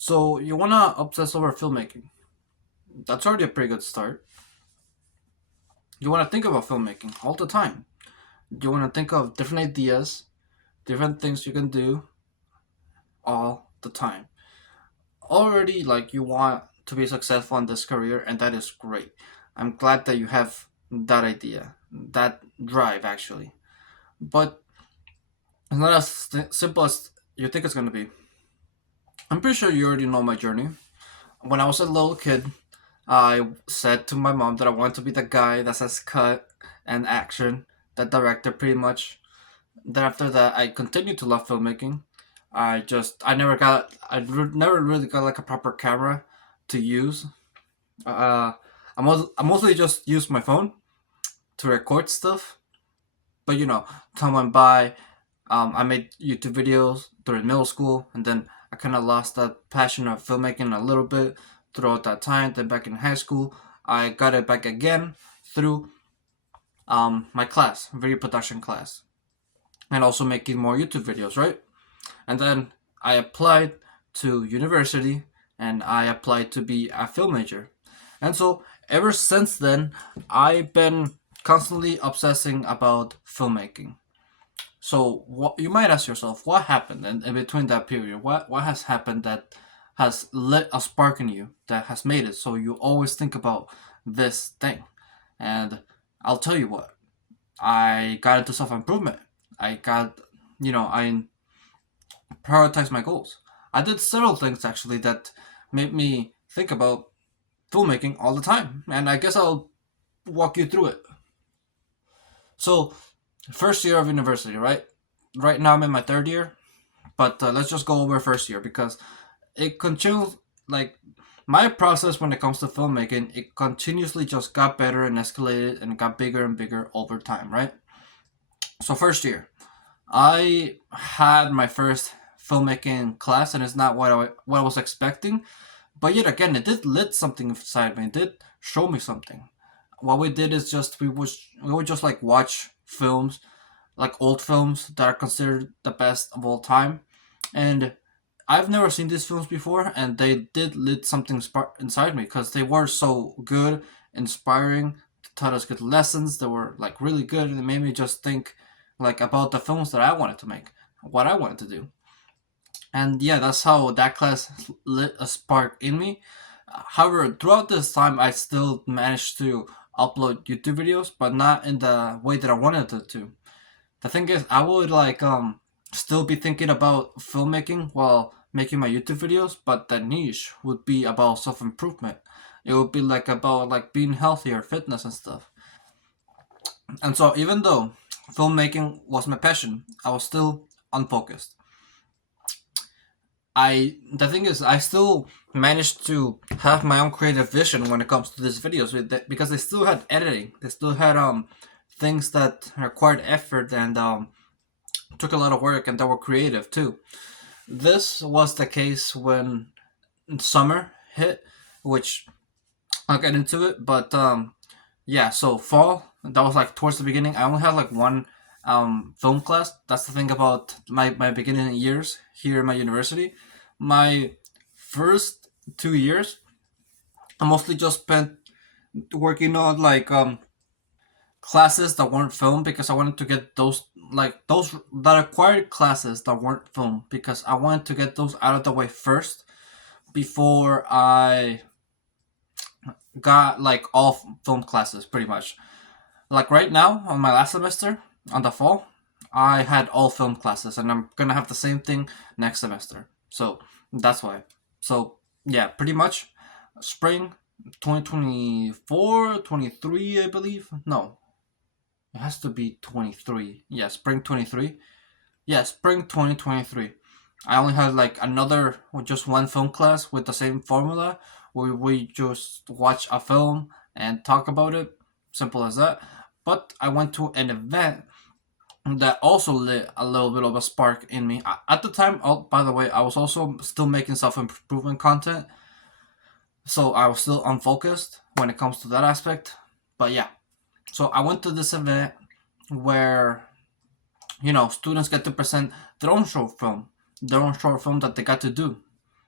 So you wanna obsess over filmmaking. That's already a pretty good start. You wanna think about filmmaking all the time. You wanna think of different ideas, different things you can do all the time. Already, like you want to be successful in this career, and that is great. I'm glad that you have that idea, that drive actually. But it's not as simple as you think it's gonna be. I'm pretty sure you already know my journey. When I was a little kid, I said to my mom that I wanted to be the guy that says cut and action, that director pretty much. Then after that, I continued to love filmmaking. I never really got like a proper camera to use. Uh, I mostly just use my phone to record stuff. But time went by. I made YouTube videos during middle school, and then I kind of lost that passion of filmmaking a little bit throughout that time. Then back in high school, I got it back again through my class, video production class, and also making more YouTube videos, right? And then I applied to university, and I applied to be a film major. And so ever since then, I've been constantly obsessing about filmmaking. So what you might ask yourself, what happened in between that period? What has happened that has lit a spark in you that has made it so you always think about this thing? And I'll tell you what, I got into self improvement. I got, I prioritized my goals. I did several things actually that made me think about filmmaking all the time, and I guess I'll walk you through it. So, first year of university, right? Right now I'm in my third year, but let's just go over first year because it continues like my process when it comes to filmmaking. It continuously just got better and escalated and got bigger and bigger over time, right? So first year, I had my first filmmaking class, and it's not what I was expecting. But yet again, it did lit something inside me. It did show me something. What we did is just we would just like watch films, like old films that are considered the best of all time, and I've never seen these films before, and they did lit something inside me because they were so good, inspiring, taught us good lessons. They were like really good, and it made me just think like about the films that I wanted to make, what I wanted to do. And yeah, that's how that class lit a spark in me. However, throughout this time, I still managed to upload YouTube videos, but not in the way that I wanted it to. The thing is, I would like still be thinking about filmmaking while making my YouTube videos, but the niche would be about self improvement. It would be like about like being healthier, fitness and stuff. And so even though filmmaking was my passion, I was still unfocused. The thing is, I still managed to have my own creative vision when it comes to these videos because they still had editing. They still had things that required effort and took a lot of work, and that were creative too. This was the case when summer hit, which I'll get into it. But yeah, so fall, that was like towards the beginning. I only had like one film class. That's the thing about my beginning years here in my university. My first 2 years, I mostly just spent working on like classes that weren't film because I wanted to get those that acquired classes that weren't film because I wanted to get those out of the way first before I got like all film classes pretty much. Like right now on my last semester on the fall, I had all film classes, and I'm gonna have the same thing next semester. So that's why. So yeah, pretty much spring 2024, 23, I believe. No, it has to be 23. Yeah, spring 23. Yeah, spring 2023. I only had like another, just one film class with the same formula where we just watch a film and talk about it. Simple as that. But I went to an event that also lit a little bit of a spark in me. At the time, oh, by the way, I was also still making self improvement content, so I was still unfocused when it comes to that aspect. But yeah, so I went to this event where students get to present their own short film that they got to do.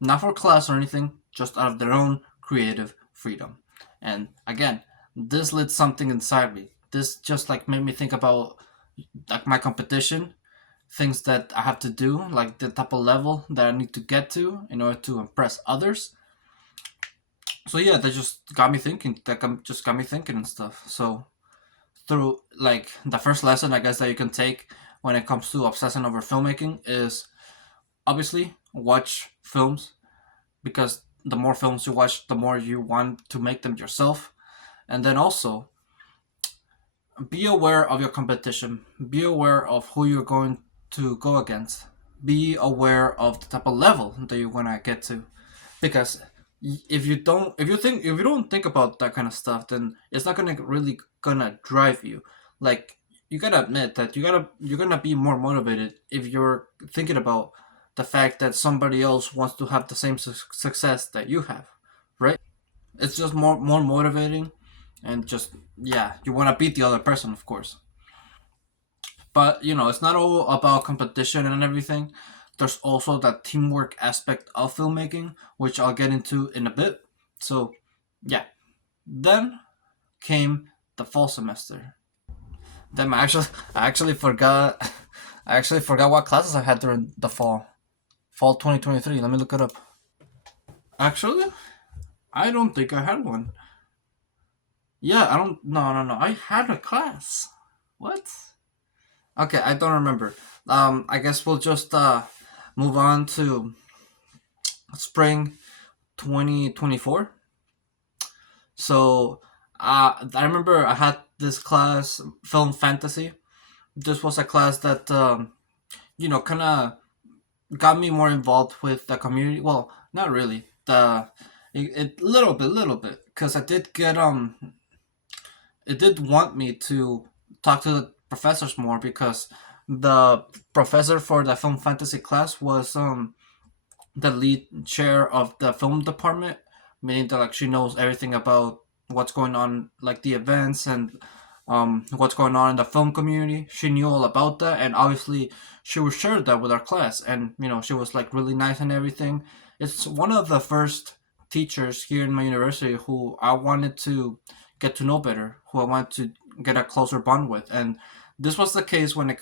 not for class or anything, just out of their own creative freedom. And again, this lit something inside me. This just like made me think about like my competition, things that I have to do, like the type of level that I need to get to in order to impress others. So yeah, that just got me thinking. Just got me thinking and stuff. So through like the first lesson, I guess that you can take when it comes to obsessing over filmmaking is obviously watch films, because the more films you watch, the more you want to make them yourself. And then also be aware of your competition. Be aware of who you're going to go against. Be aware of the type of level that you're gonna get to, because if you don't think about that kind of stuff, then it's not gonna really gonna drive you. Like, you gotta admit that you're gonna be more motivated if you're thinking about the fact that somebody else wants to have the same success that you have, right? It's just more motivating, and just, yeah, you want to beat the other person, of course. But it's not all about competition and everything. There's also that teamwork aspect of filmmaking, which I'll get into in a bit. So yeah, then came the fall semester. Then I actually forgot I actually forgot what classes I had during the fall 2023. Let me look it up. Actually, I don't think I had one. Yeah, I don't. No, no, no. I had a class. What? Okay, I don't remember. I guess we'll just move on to spring 2024. So, I remember I had this class, film fantasy. This was a class that kind of got me more involved with the community. Well, not really. It little bit, because I did get it did want me to talk to the professors more, because the professor for the film fantasy class was the lead chair of the film department, meaning that like she knows everything about what's going on, like the events and what's going on in the film community. She knew all about that, and obviously she would share that with our class, and she was like really nice and everything. It's one of the first teachers here in my university who I wanted to get to know better, who I wanted to get a closer bond with, and this was the case when it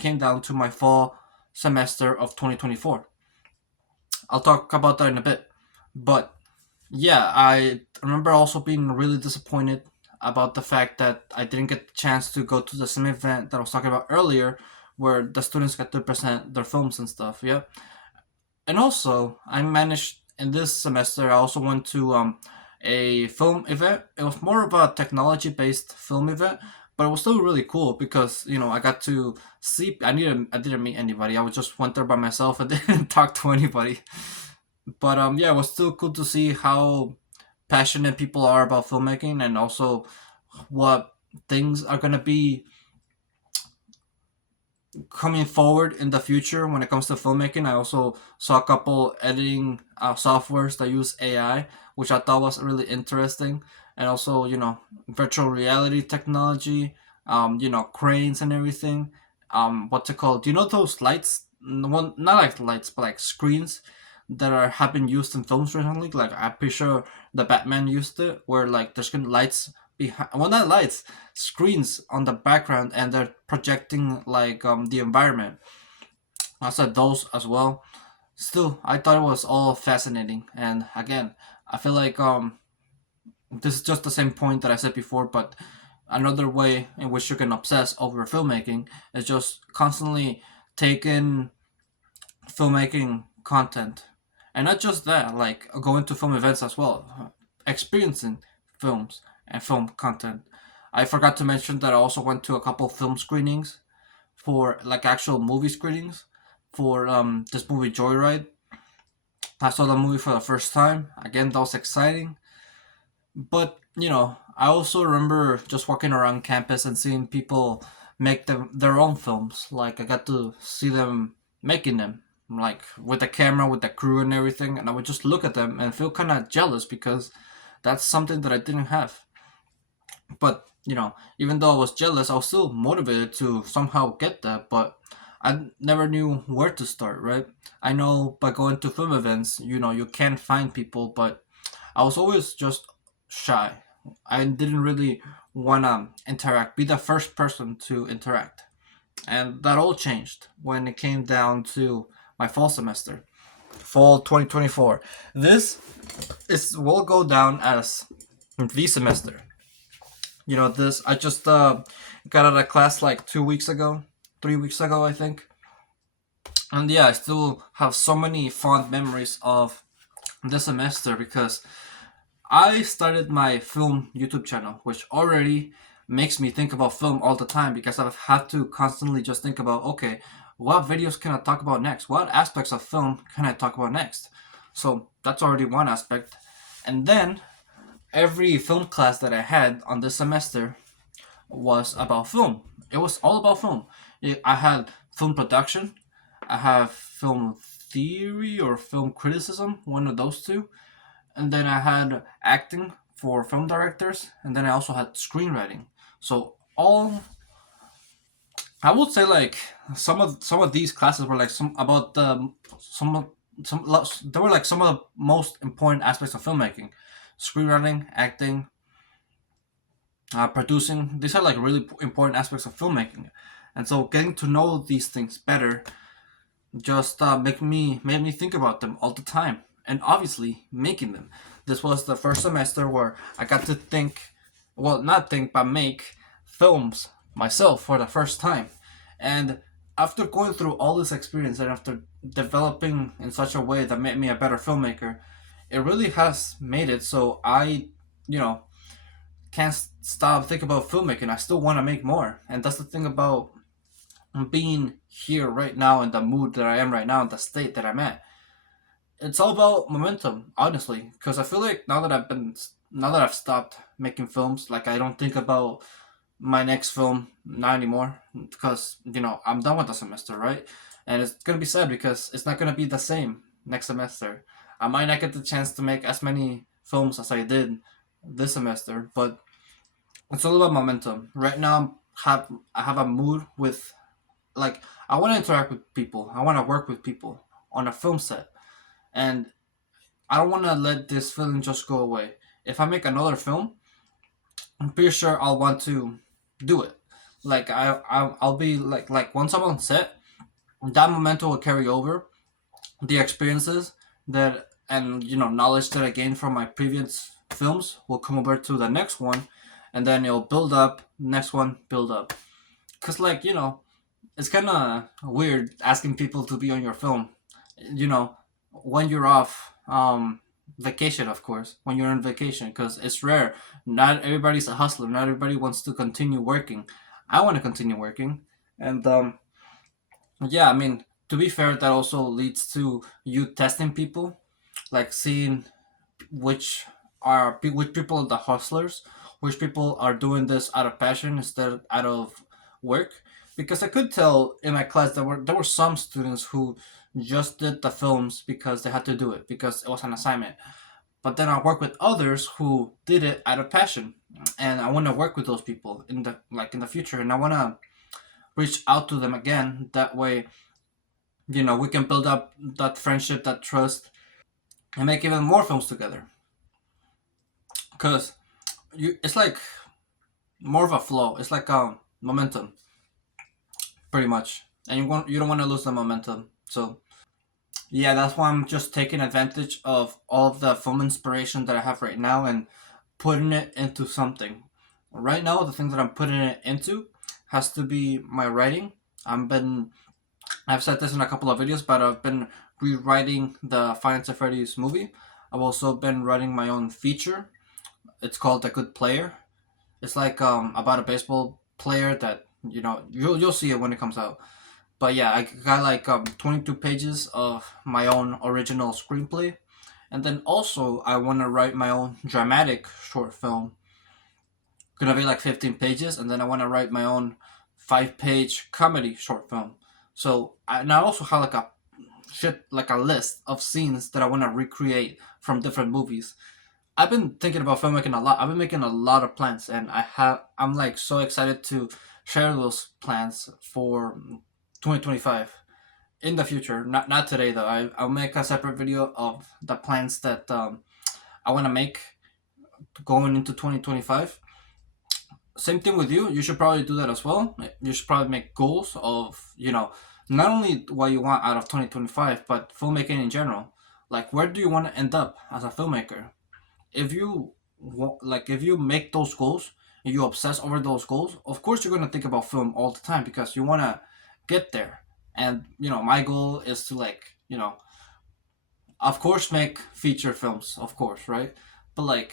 came down to my fall semester of 2024. I'll talk about that in a bit. But yeah, I remember also being really disappointed about the fact that I didn't get the chance to go to the same event that I was talking about earlier, where the students got to present their films and stuff. Yeah, and also I managed in this semester. I also went to a film event. It was more of a technology based film event, but it was still really cool because I got to see. I didn't meet anybody. I just went there by myself and didn't talk to anybody. But yeah, it was still cool to see how passionate people are about filmmaking, and also what things are gonna be coming forward in the future when it comes to filmmaking. I also saw a couple editing softwares that use AI, which I thought was really interesting, and also virtual reality technology, cranes and everything. What's it called? Do you know those lights? One, not like lights, but like screens that have been used in films recently. Like I'm pretty sure the Batman used it, where like there's gonna lights behind, well, not lights, screens on the background, and they're projecting like the environment. I said those as well. Still, I thought it was all fascinating, and again, I feel like this is just the same point that I said before, but another way in which you can obsess over filmmaking is just constantly taking filmmaking content, and not just that, like going to film events as well, experiencing films and film content. I forgot to mention that I also went to a couple film screenings, for like actual movie screenings, for this movie Joyride. I saw the movie for the first time. Again, that was exciting. But I also remember just walking around campus and seeing people make their own films. Like I got to see them making them, like with the camera, with the crew and everything, and I would just look at them and feel kind of jealous, because that's something that I didn't have. But even though I was jealous, I was still motivated to somehow get that. But I never knew where to start, right? I know by going to film events, you can find people, but I was always just shy. I didn't really want to interact, be the first person to interact. And that all changed when it came down to my fall semester, fall 2024. This is will go down as the semester. This I just got out of class like 2 weeks ago, 3 weeks ago, I think. And yeah, I still have so many fond memories of this semester because I started my film YouTube channel, which already makes me think about film all the time because I've had to constantly just think about, okay, what videos can I talk about next? What aspects of film can I talk about next? So that's already one aspect. And then every film class that I had on this semester was about film. It was all about film. I had film production, I have film theory or film criticism, one of those two, and then I had acting for film directors, and then I also had screenwriting. So all I would say like some of these classes were like some about the some they were like some of the most important aspects of filmmaking, screenwriting, acting, producing. These are like really important aspects of filmmaking, and so getting to know these things better just made me think about them all the time, and obviously making them. This was the first semester where I got to think, well, not think, but make films myself for the first time. And after going through all this experience and after developing in such a way that made me a better filmmaker, it really has made it so I, you know, can't stop thinking about filmmaking. I still want to make more, and that's the thing about being here right now in the mood that I am right now, in the state that I'm at. It's all about momentum, honestly, because I feel like now that I've stopped making films, like I don't think about my next film not anymore because I'm done with the semester, right? And it's gonna be sad because it's not gonna be the same next semester. I might not get the chance to make as many films as I did this semester, but it's all about momentum. Right now, I have a mood with like I want to interact with people. I want to work with people on a film set, and I don't want to let this feeling just go away. If I make another film, I'm pretty sure I'll want to do it. Like I'll be like once I'm on set, that momentum will carry over. The experiences that and knowledge that I gained from my previous films will come over to the next one, and then it'll build up. Next one, build up. Cause it's kind of weird asking people to be on your film. You know, when you're off vacation, of course, when you're on vacation, because it's rare. Not everybody's a hustler. Not everybody wants to continue working. I want to continue working, and yeah, I mean, to be fair, that also leads to you testing people, like seeing which which people are the hustlers, which people are doing this out of passion instead out of work. Because I could tell in my class there were some students who just did the films because they had to do it because it was an assignment. But then I work with others who did it out of passion, and I want to work with those people in the future, and I want to reach out to them again. That way, we can build up that friendship, that trust, and make even more films together. Because it's like more of a flow. It's like momentum, pretty much, and you don't want to lose the momentum. So yeah, that's why I'm just taking advantage of all of the film inspiration that I have right now and putting it into something. Right now, the thing that I'm putting it into has to be my writing. I've said this in a couple of videos, but I've been rewriting the Five Nights at Freddy's movie. I've also been writing my own feature. It's called The Good Player. It's like about a baseball player that you'll see it when it comes out. But yeah, I got like 22 pages of my own original screenplay, and then also I want to write my own dramatic short film. Gonna be like 15 pages, and then I want to write my own 5-page comedy short film. And I also have like a list of scenes that I want to recreate from different movies. I've been thinking about filmmaking a lot. I've been making a lot of plans, and I'm like so excited to share those plans for 2025 in the future. Not today though. I'll make a separate video of the plans that I want to make going into 2025. Same thing with you. You should probably do that as well. You should probably make goals of, not only what you want out of 2025, but filmmaking in general. Like, where do you want to end up as a filmmaker? If you if you make those goals and you obsess over those goals, of course you're gonna think about film all the time because you want to get there. And my goal is to of course make feature films, of course, right? But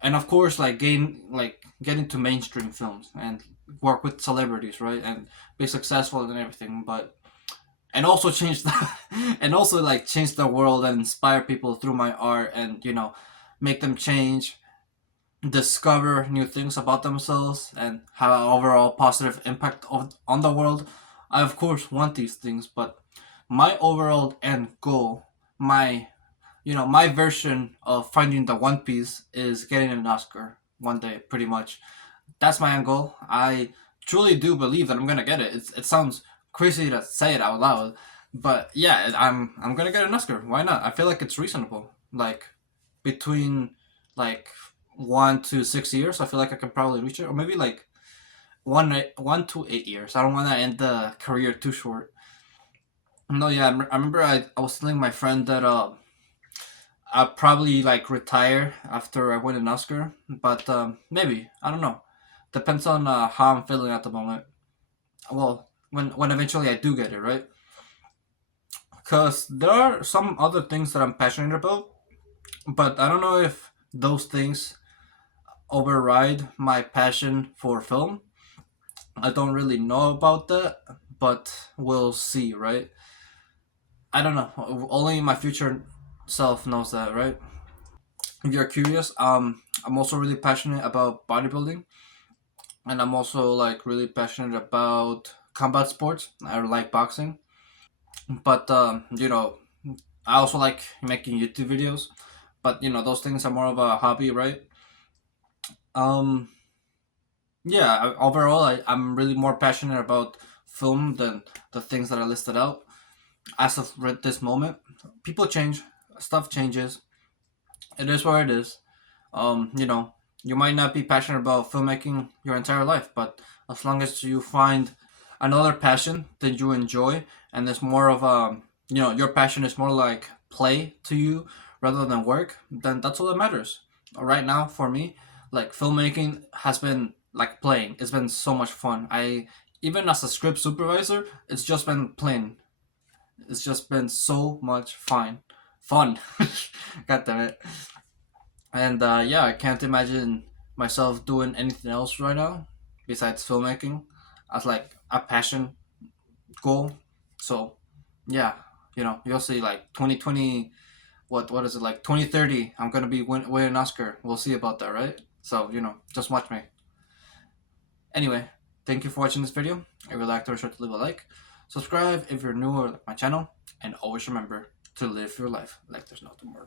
and of course get into mainstream films and work with celebrities, right? And be successful and everything. But and also change the and also change the world and inspire people through my art, and make them change, discover new things about themselves, and have an overall positive impact on the world. I of course want these things, but my overall end goal, my my version of finding the One Piece is getting an Oscar one day, pretty much. That's my end goal. I truly do believe that I'm gonna get it. It sounds crazy to say it out loud, but yeah, I'm gonna get an Oscar. Why not? I feel like it's reasonable. Between like 1 to 6 years, I feel like I could probably reach it, or maybe 1 to 8 years. I don't want to end the career too short. No, yeah, I remember I was telling my friend that I'll probably retire after I win an Oscar, but maybe I don't know. Depends on how I'm feeling at the moment. Well, when eventually I do get it, right? Because there are some other things that I'm passionate about, but I don't know if those things override my passion for film. I don't really know about that, but we'll see, right? I don't know. Only my future self knows that, right? If you're curious, I'm also really passionate about bodybuilding, and I'm also really passionate about combat sports. I like boxing, but I also like making YouTube videos. But those things are more of a hobby, right? Um, yeah. Overall, I'm really more passionate about film than the things that I listed out as of this moment. People change, stuff changes. It is what it is. You might not be passionate about filmmaking your entire life, but as long as you find another passion that you enjoy, and it's more of your passion is more like play to you rather than work, then that's all that matters. Right now, for me, filmmaking has been like playing. It's been so much fun. Even as a script supervisor, it's just been playing. It's just been so much fun. God damn it. And yeah, I can't imagine myself doing anything else right now besides filmmaking as a passion goal. So yeah, you'll see 2020, what is it, 2030, I'm gonna be winning an Oscar. We'll see about that, right? So just watch me. Anyway, thank you for watching this video. If you liked it, be sure to leave a like, subscribe if you're new or my channel, and always remember to live your life like there's no tomorrow.